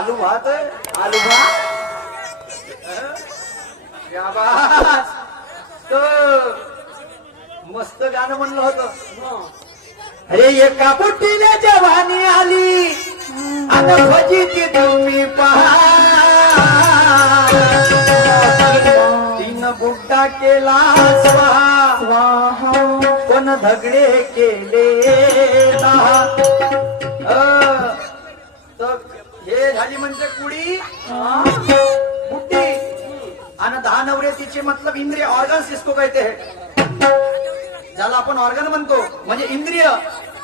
आलू भात आलू भात. शाबास. तर मस्त गाणं म्हणलं होत. अरे एका बुट्टीने जवानी आली. आता ती तुम्ही पहा तीन बुड्डा केला स्वाहा. स्वाहा धगडे केले दहा. हे झाली म्हणजे कुडी? बुट्टी. आणि दहा नवरे तिचे मतलब इंद्रिय ऑर्गन्स इसको कहते हैं. ज्याला आपण ऑर्गन म्हणतो म्हणजे इंद्रिय.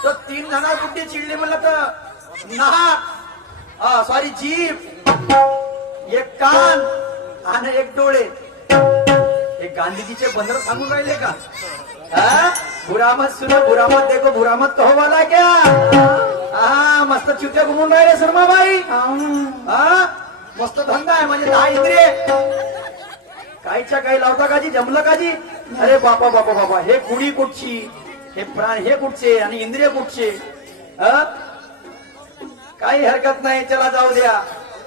तर तीन जणा बुट्टी चिडली म्हणलं तर नहा. सॉरी जीभ. एक कान आणि एक डोळे. हे गांधीजीचे बंदर सांगून राहिले का? हा? मत सुनो बुरामत देखो भुरामत कहो वाला क्या? हा मस्त चुत्या घुमून राहिले शर्माबाई. हा मस्त धंदा आहे म्हणजे दहा इंद्रिय. काहीच्या काही लावता काजी जमलं काजी अरे बापा बापा बापा हे कुडी कुठची? हे प्राण हे कुठचे? आणि इंद्रिय कुठचे? हा? काही हरकत नाही चला जाऊ द्या.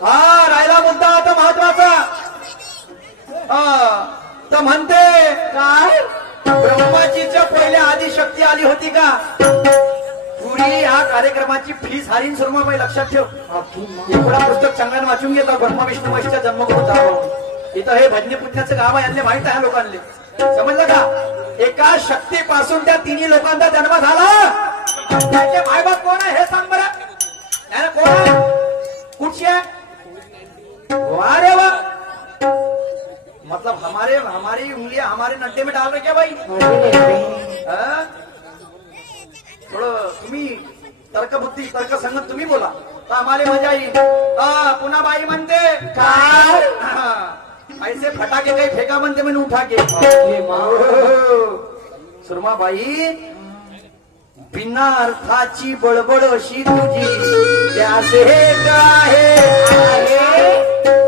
हा राहिला मुद्दा आता महत्त्वाचा. हा, तर म्हणते काय? ब्रह्माजीच्या पहिल्या आधी शक्ती आली होती का? पुरी या कार्यक्रमाची फीस हारीन सुरमाबाई लक्षात ठेव. पुरा पुस्तक चांगल्यानं वाचून घेतो ब्रह्मा विष्णू महेशच्या जन्मकुट इथं हे भजनी पुण्याचं गाव आहे यांना माहीत आहे लोकांना समजलं का? एका शक्तीपासून त्या तिन्ही लोकांचा जन्म झाला. त्याचे मायबाप कोण आहे हे सांग बरं. कोण आहे? कुठची आहे? वा. मतलब हमारे हमारी उंगलियां हमारे नड्डे में डाल क्या भाई? थोडं तुम्ही तर्कबुद्धी तर्क संगत तुम्ही बोला. तर आम्हाला मजा येईल हा, पुन्हा बाई म्हणते. काय? ऐसे फटाके काही फेका म्हणते म्हणे उठा के सुरमा बाई बिना अर्थाची बडबड अशी तुझी. त्यासे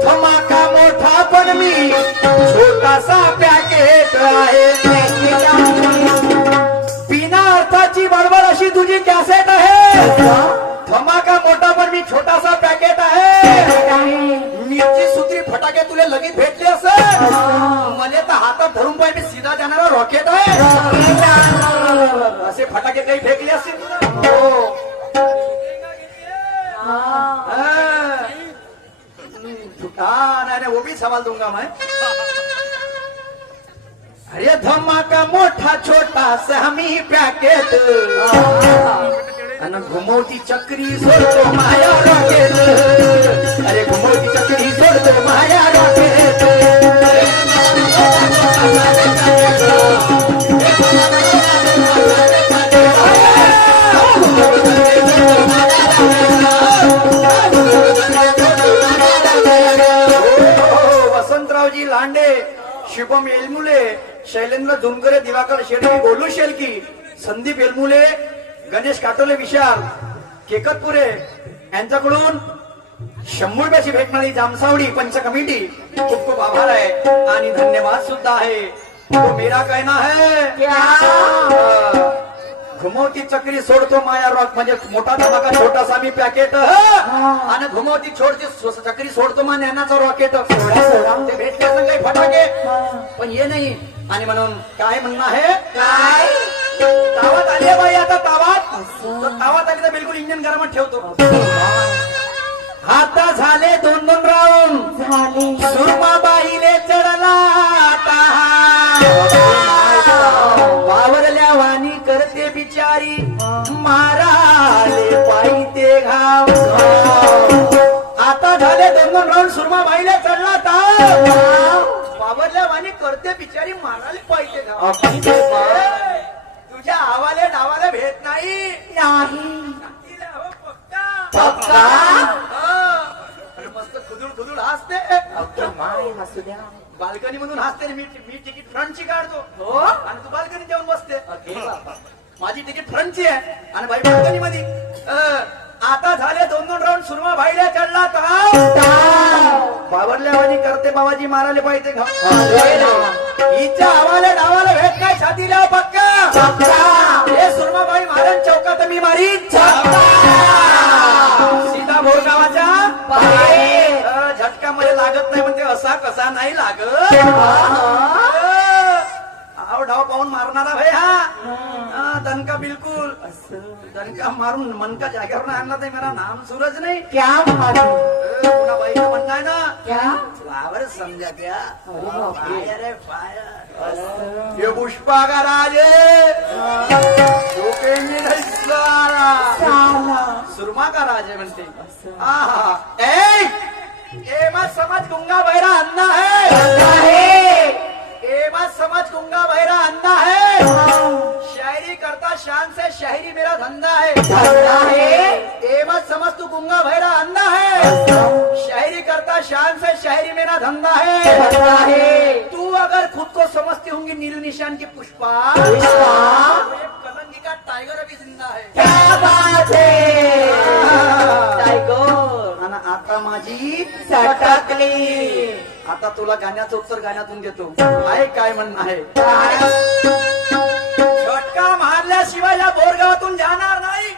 धमाका मोठा पण मी. छोटासा पॅकेट आहे. बिना अर्थाची बडबड अशी तुझी कॅसेट आहे. धमाका मोठा पण मी छोटासा पॅकेट आहे. मिरची सुत्री फटाके तुला लगेच भेटले असेल. मला तर हातात धरून पाहिजे मी सीधा जाणारा रॉकेट आहे. असे फटाके काही फेकले असतील तुला? हो. हाँ। नहीं नहीं वो भी सवाल दूंगा मैं. अरे धमाका मोठा छोटा सहमी पॅकेट आणि घुमवती चक्री सोडतो माया रॉकेट अरे घुमवती चक्री सोडतो माया रॉकेट शुभम एलमुले शैलेंद्र धुमकरे दिवाकर शेळके गोलू शेलकी संदीप एलमुले गणेश काटोले विशाल केकतपुरे यांच्याकडून शंभर रुपयाची भेटणारी जामसावडी पंच कमिटी. खूप खूप आभार आहे आणि धन्यवाद सुद्धा आहे. तो मेरा कहना है. हा. घुमवती चक्री सोडतो माया रॉक. म्हणजे मोठा धमाका छोटासा मी पॅकेट आणि घुमवती छोडती सो- चक्री सोडतो मा ज्ञानाचा रॉकेट ते भेटले असं काही फटाके? पण हे नाही. आणि म्हणून काय म्हणणं आहे? काय? तावात आली बाई आता तावात? तावात आली तर बिलकुल इंजिन गरमच ठेवतो. आता झाले दोन दोन राऊंड झाले. सुरमाबाईले चढला आता. बिचारी माराले पायी ते घाव. आता झाले दोन राऊंड सुरमाबाईले चढला ताव वावरल्या वाणी करते बिचारी माराले ते घाव. तुझ्या आवाले डावाले भेट नाही. हो मस्त खुदूड खुदूड हसते. माय हसू द्या. बाल्कनी मधून हसते मी मी तिकीट फ्रंटची काढतो. हो? आणि तू बाल्कनी जाऊन बसते. माझी तिकीट फ्रंटची आहे. आणि बाई बाल्कनी मध्ये आता झाले दोन दोन राऊंड सुरमा भाईला चढला बाबरल्या वाणी करते बाबाजी मारायला पाहिजे हिच्या आवाले डावाला भेट काय छातीला पक्का. हे सुरमाबाई महाराज चौकात मी मारी सीता भोर गावाच्या लागत नाही म्हणते असा कसा नाही लागत. आव ढाव पाहून मारणारा भाई हा. हा, दणका बिलकुल. दणका मारून मनका जागेवर आणला तर मेरा नाम सूरज नाही. क्या है पुन्हा बाईचं म्हणणं आहे ना. क्या? फ्लावर समजा त्या. अरे बापरे. फायर आहे फायर. हे पुष्पा का राजे सुरमा का राजे म्हणते. आहा. ए ए मत समझ गुंगा बहरा अन्ना है. है ए समझ गुंगा बहरा अन्ना है। शायरी करता शान से शायरी मेरा धंधा है। धंधा है? ए मत समझ तू गुंगा बहरा अन्ना है। शायरी करता शान से शायरी मेरा धंधा है। धंधा है। तू अगर खुद को समझती होंगी नील निशान की पुष्पा। तो कलंगी का टाइगर अभी ज़िंदा है। क्या बात है? टायगर आणि आता माझी सटकली। आता तुला गाण्याचं उत्तर गाण्यातून देतो. आहे काय म्हणणं आहे? झटका मारल्याशिवाय या बोरगावातून जाणार नाही.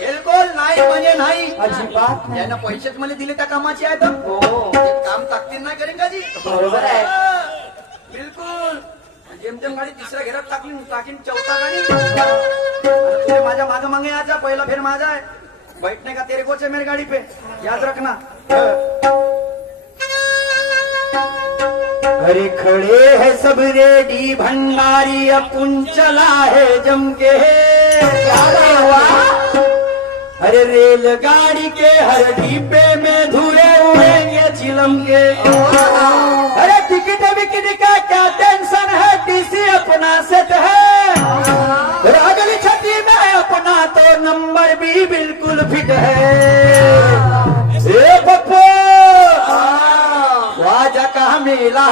बिलकुल नाही म्हणजे नाही. अजिबात. यानं पैसेच मला दिले त्या कामाचे आहेत. हो. ते काम ताकदीन नाही करेन का जी बरोबर आहे. हा, बिलकुल जेमतेम गाडी तिसऱ्या घेरात टाकली टाकीन चौथा गाडी. तुझे माझ्या माग मागे याचा पहिला फेर माझा आहे. बैठने का तेरे को है मेरी गाड़ी पे? याद रखना. अरे खड़े है सब रेडी भंडारी अपुन चला है जम के अरे रेलगाड़ी के हर डिब्बे में धुए उड़ेंगे चिलम के अरे टिकट विकट का क्या टेंशन है टीसी अपना सेट है। अगली छठी में अपना तो नंबर भी बिल्कुल फिट है। ए पप्पो वाजा का मेला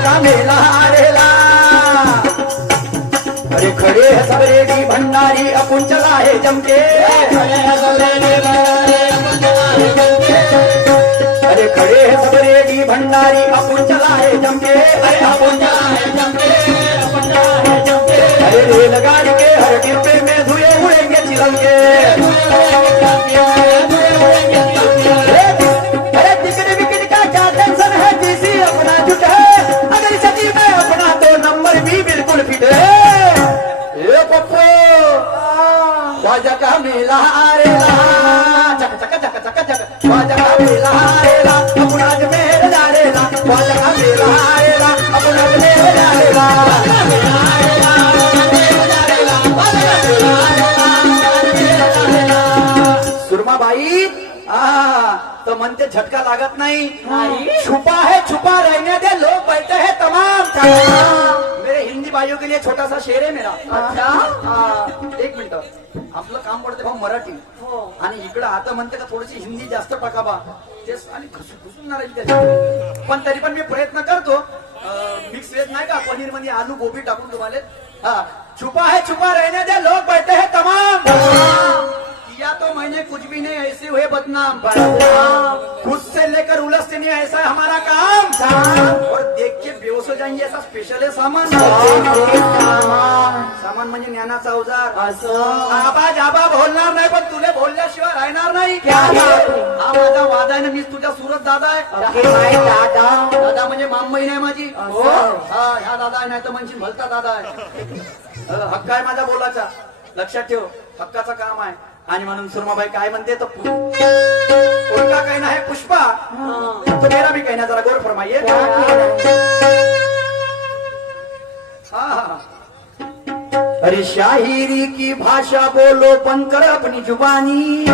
आता मेला आलेला अरे खडे हसबरेली भंडारी अकुंचला आहे चमके. अरे खडे हसबरेली भंडारी अकुंचला आहे चमके. अरे अकुंचला अरे रेलगाड़ी के हर में तो झटका लागत नाही. छुपा है छुपा रहने दे लोग बैठे हैं तमाम. मेरे हिंदी भाइयों के लिए छोटा सा शेर है मेरा. अच्छा. हा, एक मिनिट. आपलं काम पडते भाऊ मराठी. हो. आणि इकडं आता म्हणते का थोडीशी हिंदी जास्त टाका बा. तेच आणि घुसून राहील. पण तरी पण मी प्रयत्न करतो. मिक्स वेज नाही का? पनीरमध्ये आलू गोबी टाकून तुम्हाला. हा. छुपा है छुपा रहने दे लोग बैठे हैं तमाम. या तो मैंने कुछ भी नहीं ऐसे हुए बदनाम। खुद से लेकर उलझते नहीं ऐसा हमारा काम। और देख के बेहोश हो जाएंगे ऐसा स्पेशल है सामान। सामान म्हणजे ज्ञानाचा अवजार आबा जाबा बोलणार नाही पण तुले बोलल्याशिवाय राहणार नाही. हा माझा वादा आहे ना मीच तुझ्या सुरत दादा आहे. दादा दादा म्हणजे मामबाई नाही माझी. हो. हा ह्या दादा आहे नाही तर म्हणजे भलता दादा आहे. हक्क आहे माझा बोलाचा लक्षात ठेव हक्काचं काम आहे. आणि म्हणून सुरमाबाई काय म्हणते पु- उनका कहना है पुष्पा. तो मेरा भी कहना जरा गौर फरमाइए हाँ हाँ हाँ। अरे शाहिरी की भाषा बोलो बंद कर अपनी जुबानी.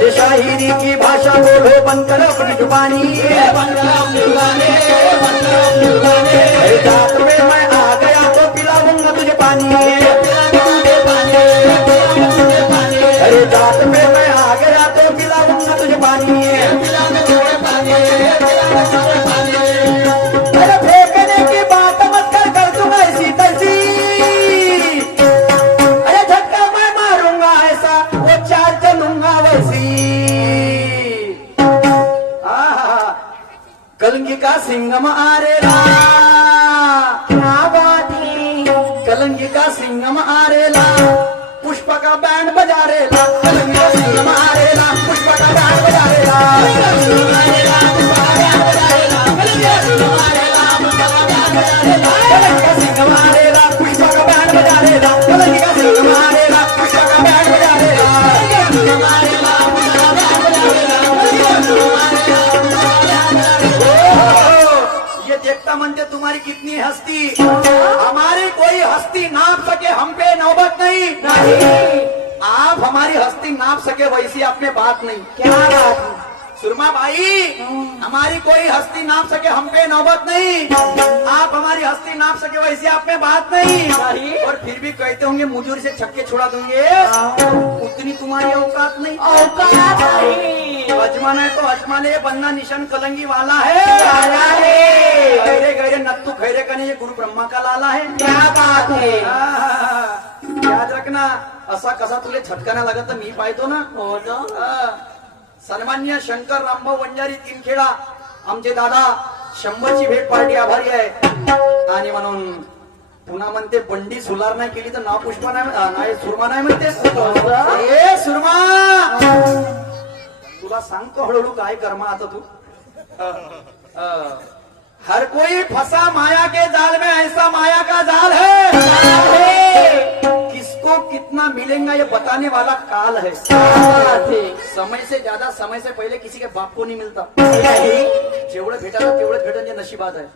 अरे शाहिरी की भाषा बोलो बंद अपनी जुबानी अरे जात में मैं आ गया तो पिलाऊंगा तुझे पानी। अरे जात में सिंगम क्या बात है? कलंगी का सिंगम आरेला पुष्प का बैंड बजा रेला कलंगी का सिंगम आरेला पुष्प का बैंड बजा रेला मनते तुम्हारी कितनी हस्ती? हमारी कोई हस्ती नाप सके हम पे नौबत नहीं। नहीं आप हमारी हस्ती नाप सके वैसी आप में बात नहीं। क्या बात सुरमा भाई हमारी कोई हस्ती नाप सके हम पे नौबत नहीं। आप हमारी हस्ती नाप सके वैसी आप में बात नहीं। नहीं। और फिर भी कहते होंगे मुजूरी से छक्के छोड़ा दूँगे। उतनी तुम्हारी औकात नहीं। औकात नहीं। अजमाना है तो अजमा ले बनना निशान कलंगी वाला है है। गहरे गहरे नत्तू खैरे का नहीं ये गुरु ब्रह्मा का लाला है क्या बात है. आहा, याद रखना असा कसा तुले छटकाना लागत तर मी पाहतो ना. हो ना. हा. सन्मान्य शंकर रामभाऊ वंजारी तीनखेडा आमचे दादा शंभरची भेट पार्टी आभारी आहे. आणि म्हणून पुन्हा म्हणते बंडी सुलार नाही केली तर नाव पुष्पा नाही सुरमा नाही म्हणते ए सुरमा! तुला सांगतो हळूहळू काय कर्मा आता तू? हर कोई फंसा माया के जाल में ऐसा माया का जाल है। किसको कितना मिलेगा ये बताने वाला काल है। समय से ज्यादा समय से पहले किसी के बाप को नहीं मिलता। जेवढं भेटायला तेवढं भेटन ये नशिबात है।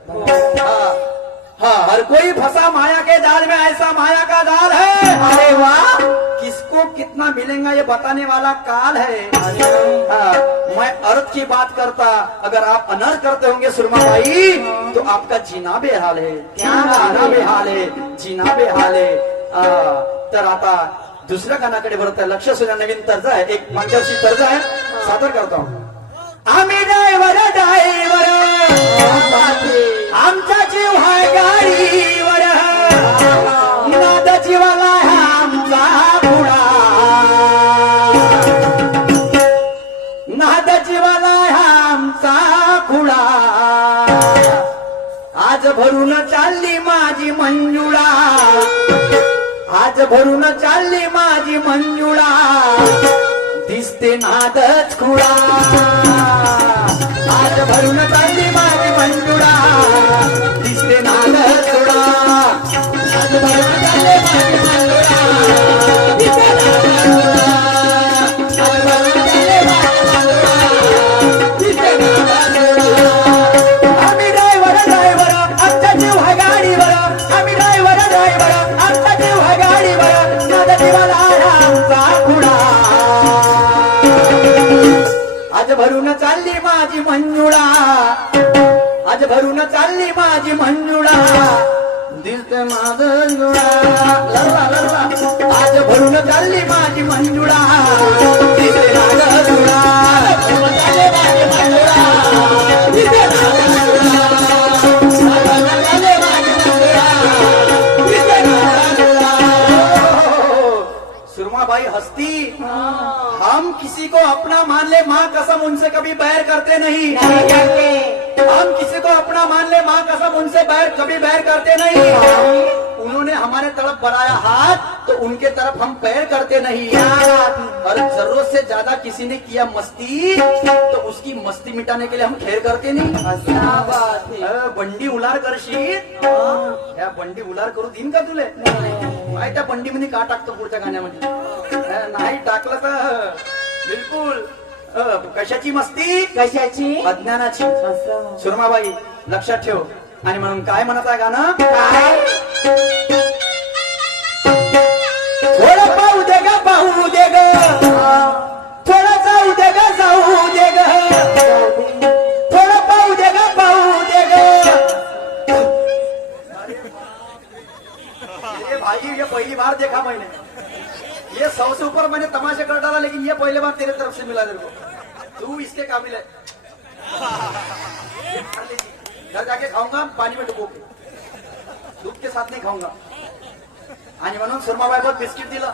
हाँ हाँ हर कोई फंसा माया के जाल में ऐसा माया का जाल है। अरे वाह। किसको कितना मिलेगा ये बताने वाला काल है। हाँ, मैं अर्थ की बात करता अगर आप अनर्थ करते होंगे सुरमा भाई तो आपका जीना बेहाल है। क्या जीना बेहाल है जीना बेहाल है। तर आता दुसऱ्या गाण्याकडे बरत आहे लक्ष सुद्धा नवीन तर्ज आहे एक मागच्यावरची तर्ज आहे सादर करतो आम्ही ड्रायव्हर ड्रायव्हर आमचा जीव हाय गाडीवर. नाद जीवाला हा आमचा घोडा नाद जीवाला आमचा खुडा आज भरून चालली माझी मंजुळा. आज भरून चालली माझी मंजुळा. दिसते नादच खुळा. आज भरून चालली माझी मंजुळा. माझी मंजुळा. आज भरून चालली माझी मंजुळा. दिसते माझं जुळा. आज भरून चालली माझी मंजुळा. सुरमाबाई हस्ती. हम किसी को अपना मान ले माँ कसम उनसे कभी बैर करते नहीं। हम किसी को अपना मान ले माँ कसम उनसे बैर कभी बैर करते नहीं। उन्होंने हमारे तरफ़ बढ़ाया हाथ तो उनके तरफ़ हम पैर करते नहीं। और ज़रूरत से ज़्यादा किसी ने किया मस्ती तो उसकी मस्ती मिटाने के लिए हम खेर करते नहीं। बात है? बंडी उलार करशील या बंडी उलार करू दिन का तुले? काय त्या बंडीमध्ये का टाकतो पुढच्या गाण्यामध्ये? नाही टाकलं तर बिलकुल कशाची मस्ती? कशाची? अज्ञानाची. सुरमाबाई लक्षात ठेव. आणि म्हणून काय म्हणत आहे गाणं? काय? आणि बिस्किट दिलं.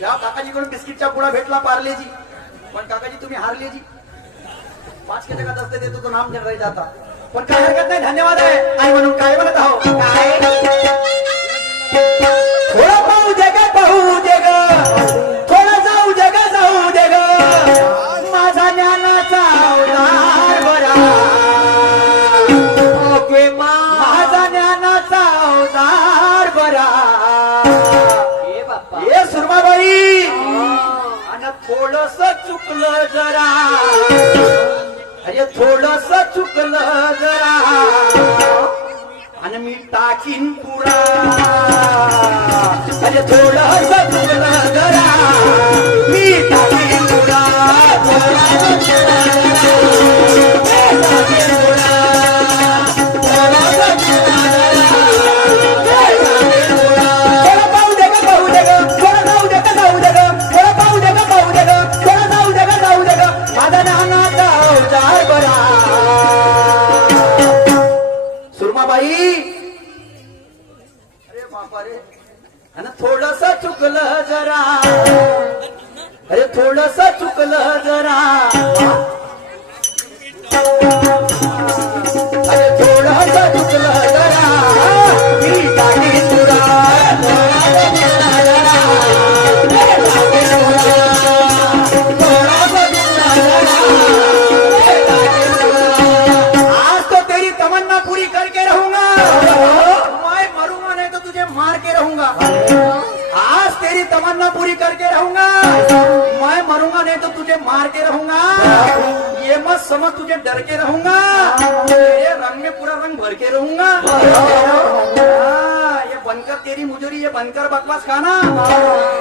या काकाजीकडून बिस्किटचा पुडा भेटला पार्लेजी. पण काकाजी तुम्ही हारलेजी. पाच के जगह दस देतो तो नाम जल जाता पण काय हरकत नाही धन्यवाद आहे. आई म्हणून काय म्हणत आहो? काय? थोडस चुकलं जरा. आणि मी टाकीन पुरा. म्हणजे अरे थोडस चुकलं जरा. मी टाकीन पुरा. रहूँगा। मैं मरूँगा नहीं तो तुझे मार के रहूँगा। ये मत समझ तुझे डर के रहूँगा। ये रंग में पूरा रंग भर के रहूँगा। हाँ, ये बनकर तेरी मुजरी ये बनकर बकवास खाना।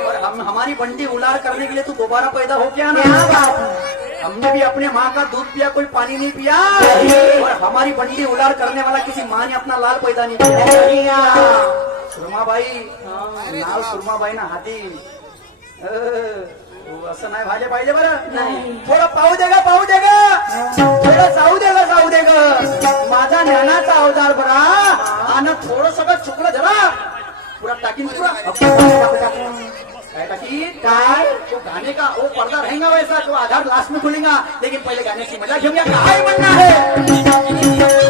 और हम हमारी बंडी उलार करने के लिए तू दोबारा पैदा हो गया ना हमने भी अपने माँ का दूध पिया कोई पानी नहीं पिया। और हमारी बंडी उलार करने वाला किसी माँ ने अपना लाल पैदा नहीं किया। सुरमा भाई लाल सुरमा भाई ना अं, असं नाही भाजे पाहिजे बरं. थोडं पाहू दे ग पाहू दे ग. थोडं जाऊ दे ग जाऊ दे ग. माझा ज्ञानाचा अवतार बरा. आणि थोडं सगळं चुकलं जरा. पुरा टाकीन पुरा काय टाकी काय? तो गाने का? वो पर्दा रहेगा वैसा. तो आधार लास्ट में खुलेगा. लेकिन पहले गाने की मजा घेऊया काय म्हणणं आहे?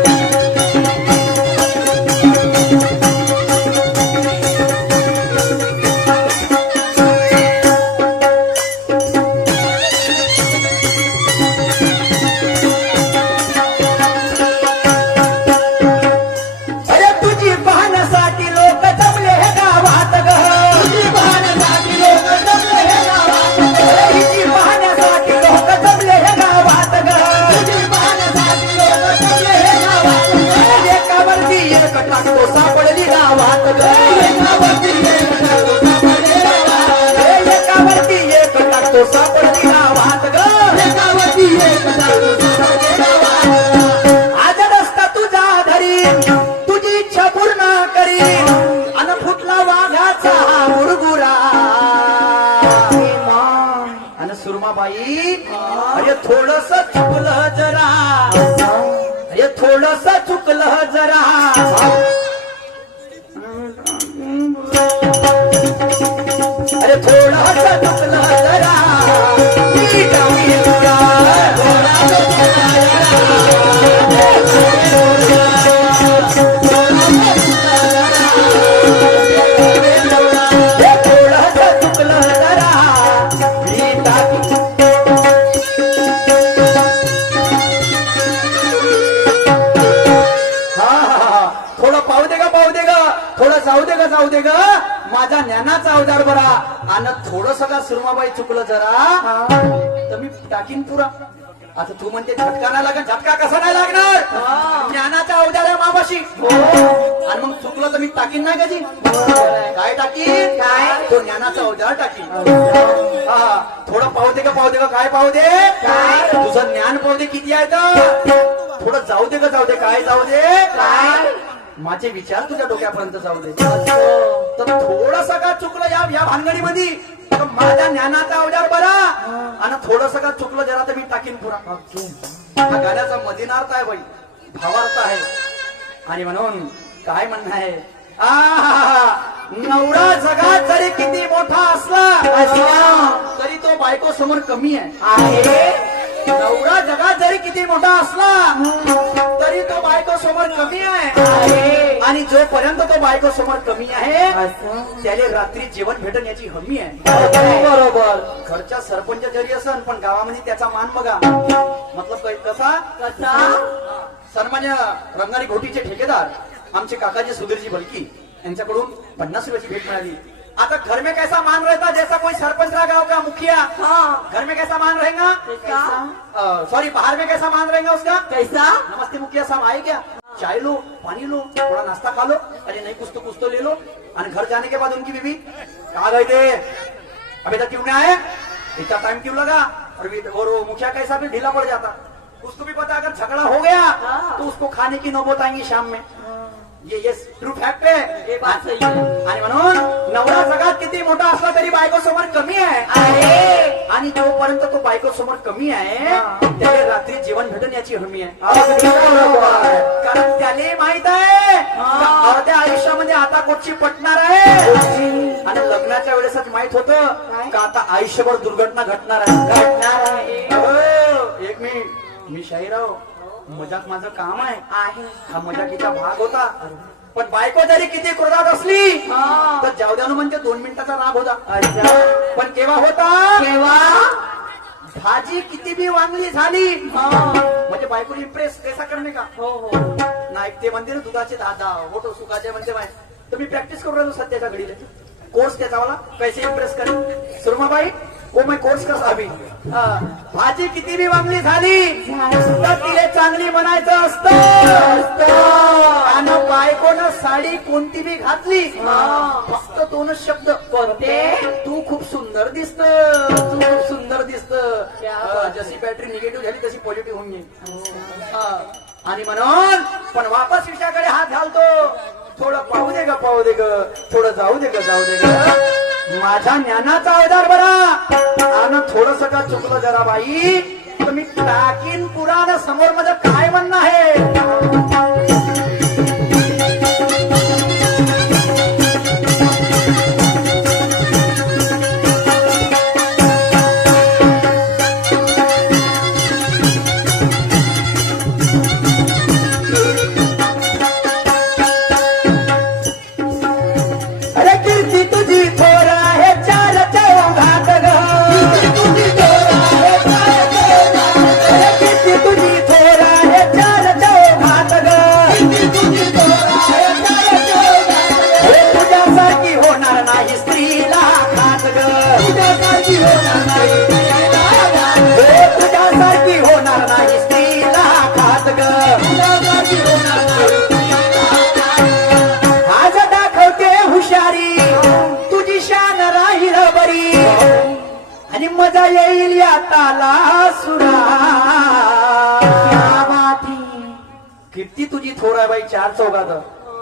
आज रस्ता तुझा धरी तुझी इच्छा पूर्ण करी. अन फुटला वाघाचा मुरगुरा. अन सुरमाबाई अरे थोडस चुकलं जाऊ दे ग. जाऊ दे ग माझा ज्ञानाचा अवतार बरा. आणि थोडस का सुरमाबाई चुकलं जरा? तर मी टाकीन पुरा. आता तू म्हणते झटका नाही लागत. झटका कसा नाही लागणार? ज्ञानाचा अवतार आहे मापाशी आणि मग चुकलं तर मी टाकीन नाही कधी काय टाकीन? काय? तो ज्ञानाचा अवतार टाकीन. हा. थोडं पाहू दे का पाहू दे का काय पाहू दे? काय? तुझं ज्ञान पाहू दे किती आहे तर. थोडं जाऊ दे का जाऊ दे. काय जाऊ दे? काय? माझे विचार तुझ्या डोक्यापर्यंत जाऊ दे. तर थोडस का चुकलं या या भानगडीमध्ये? माझ्या ज्ञानाचा अवजार बरा. आणि थोडस का चुकलं जरा तर मी टाकीन पुरा. गाण्याचा मदिनार्थ आहे बाई. भावार्थ आहे. आणि म्हणून काय म्हणणं आहे? आहा, नवरा जगात जरी किती मोठा असला तरी तो बायको समोर कमी आहे. नवरा जगात जरी किती मोठा असला तरी तरी तो बायको समोर कमी आहे. आणि जोपर्यंत तो बायको समोर कमी आहे त्याला रात्री जेवण भेटन याची हमी आहे. बरोबर. घरच्या सरपंच जरी असन पण गावामध्ये त्याचा मान बघा. मतलब कसा? कसा? सन्मान्य रंगारी घोटीचे ठेकेदार आमचे काकाजी सुधीरजी बलकी यांच्याकडून पन्नास रुपयाची भेट मिळाली. आता घर में कैसा मान रहता जैसा कोई सरपंच रहा गाँव का मुखिया। हाँ। घर में कैसा मान रहेगा? सॉरी बाहर में कैसा मान रहेगा उसका? कैसा? नमस्ते मुखिया साहब आए क्या? चाय लो पानी लो थोड़ा नाश्ता खा लो। अरे नहीं कुछ तो कुछ तो ले लो। और घर जाने के बाद उनकी बीवी कहा गए थे? अभी तक क्यों नहीं आए? इतना टाइम क्यों लगा? और वो मुखिया कैसा भी ढीला पड़ जाता। उसको भी पता अगर झगड़ा हो गया हाँ। तो उसको खाने की नौबत आएँगी शाम में। ये ये ट्रू फॅक्ट आहे हे बात सही. आणि म्हणून नवरा जगात किती मोठा असला तरी बायको समोर कमी आहे आणि जोपर्यंत तो बायको समोर कमी आहे. त्याला रात्री जेवण भेटन याची हमी आहे. कारण त्याला माहीत आहे अर्ध्या आयुष्यामध्ये आता कोणची पटणार आहे आणि लग्नाच्या वेळेसच माहीत होतं? का आता आयुष्यभर दुर्घटना घटणार आहे घडणार आहे. हो, एक मिनिट मी शाहीराव मजाक माझं काम आहे. हा मजाकीचा भाग होता. पण बायको जरी किती क्रोधात असली. तर जावद्यानं म्हणजे दोन मिनिटाचा राग होता. पण केव्हा होता? केव्हा? भाजी किती बी वांगली झाली. म्हणजे बायको इम्प्रेस कैसा करणे का? हो हो. नाही ते म्हणते ना दुधाचे दादा मोठो सुखाचे म्हणते माय तर मी प्रॅक्टिस करू राहिलो सध्याच्या घडीला. कोर्स त्याचा मला कैसे इम्प्रेस करेन सुरमाबाई ओ मैं कोर्स कसा हवी हा. भाजी किती बी वांगली झाली? तर तिले चांगली म्हणायचं असतं. आणि बायकोनं साडी कोणती बी घातली. फक्त दोनच शब्द. कोणते? तू खूप सुंदर दिसत. तू खूप सुंदर दिसत. जशी बॅटरी निगेटिव्ह झाली तशी पॉझिटिव्ह होऊन हा. आणि म्हणून पण वापस विषयाकडे हात घालतो. थोडं पाहू दे ग पाहू दे ग. थोडं जाऊ दे ग जाऊ दे ग. माझ्या ज्ञानाचा अवधार बरा. आणि थोडस का चुकलं जरा बाई. तर मी टाकीन पुराण समोर माझं काय म्हणणं आहे? ताला सुरा. किती तुझी थोर आहे बाई चार चौघात.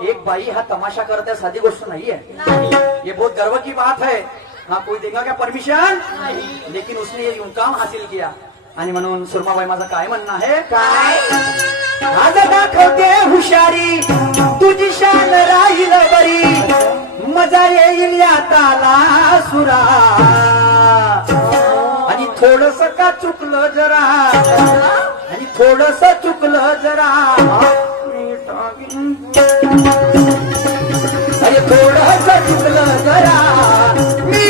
एक बाई हा तमाशा करता साधी गोष्ट नाहीये. नाही. ये बहुत गर्व की बात है. हाँ कोई देगा क्या परमिशन। लेकिन उसने ये मुकाम हासिल किया. आणि म्हणून सुरमाबाई माझं काय म्हणणं आहे? काय? आज दाखवते हुशारी. तुझी शान राहील बरी. मजा येईल या ताला सुरा. थोडस का चुकलं जरा? आणि थोडस चुकलं जरा? अरे थोडस चुकलं जरा मी